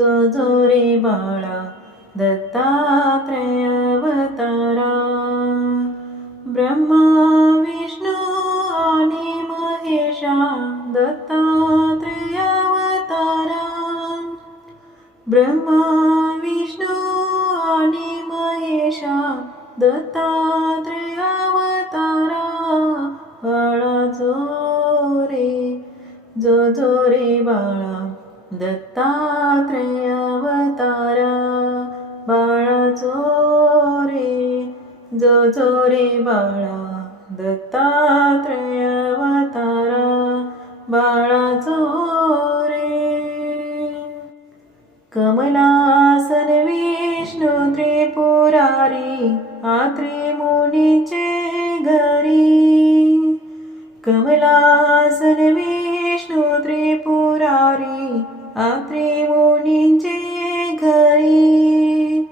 जो जो रे बाळा दत्तात्रय अवतारा. ब्रह्मा विष्णू आणि महेशा दत्तात्रय अवतारा. ब्रह्मा विष्णू आणि महेशा दत्तात्रय अवतारा. बाळा जो रे बाळा दत्तात्रय अवतारा. बाळा जो रे बाळा दत्तात्रय अवतारा. बाळा जो कमलासन विष्णू त्रिपुरारी आत्रि मुनीचे घरी. कमलासन विष्णू त्रिपुरारी आत्रि मुनीचे घरी.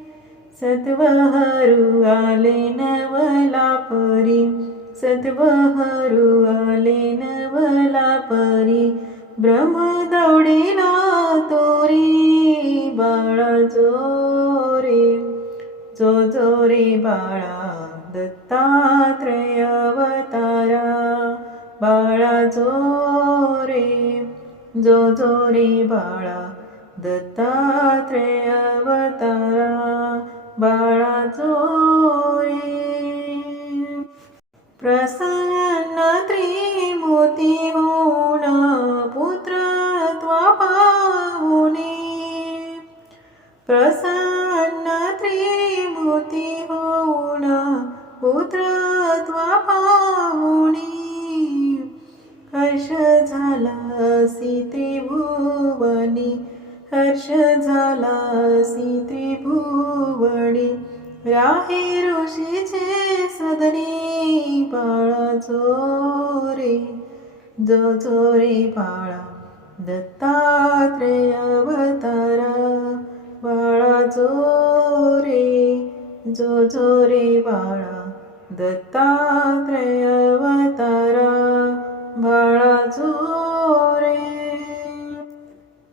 सत्वहरू आले नवला परी. सत्वहरू आले नवला परी. ब्रह्म दौडिला तोरी. बाळा जो रे बाळा दत्तात्रय अवतारा. बाळा जो रे बाळा दत्तात्रय अवतारा. बाळा जो प्रसन्न त्रिमूर्ती होऊन पुत्रत्वा पाहुनी. प्रसन्न त्रिमूर्ती होऊन पुत्रत्वा पाहुनी. हर्ष झालासी त्रिभुवनी. हर्ष झालासी त्रिभुवनी. राहे ऋषीचे सदनी. बाळा जो रे बाळा दत्तात्रय अवतारा. बाळा जो रे बाळा दत्तात्रय अवतारा. बाळा जो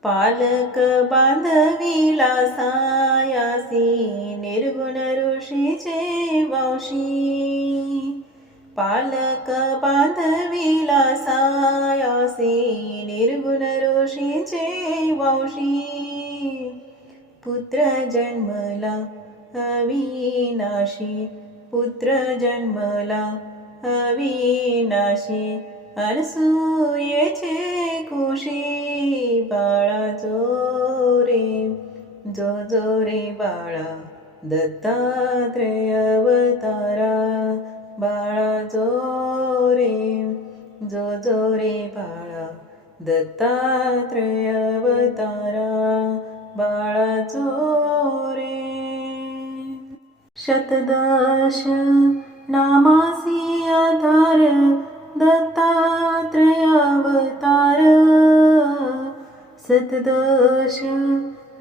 पालक बांधविला सायासी निर्गुण ऋषीचे वंशी. पालक बांधविला सायासी निर्गुण ऋषीचे वंशी. पुत्र जन्मला अविनाशी. पुत्र जन्मला अविनाशी. अनसूयेचे कुशी. बाळा जो रे बाळा दत्तात्रय अवतारा. बाळा जो रे बाळा दत्तात्रय अवतारा. बाळा जो शतदश नामासी आधार दत्तात्रय अवतार. सतदश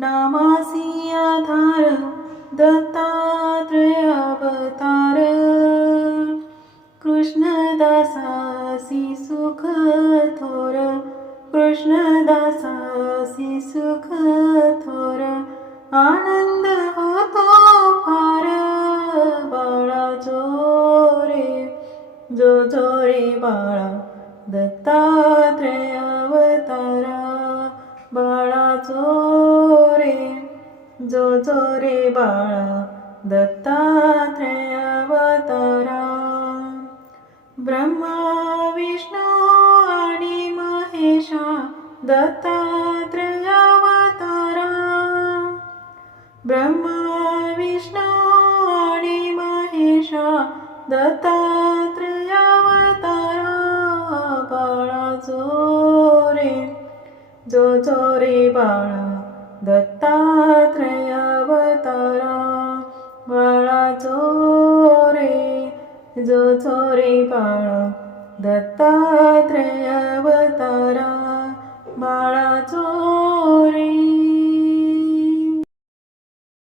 नामासी आधार दत्तात्रय अवतार. कृष्णदासासी सुख थोर. कृष्णदासासी सुख थोर. आनंद होतो फार. बाळा जो रे बाळा दत्तात्रय अवतारा. बाळा जो रे बाळा दत्तात्रय अवतारा. ब्रह्मा विष्णू आणि महेशा दत्तात्रय अवतारा. ब्रह्मा विष्णू आणि महेशा दत्तात्रय अवतारा. बाळा जो रे बाळा दत्तात्रय अवतारा. बाळा जो रे बाळा दत्तात्रय अवतारा. बाळा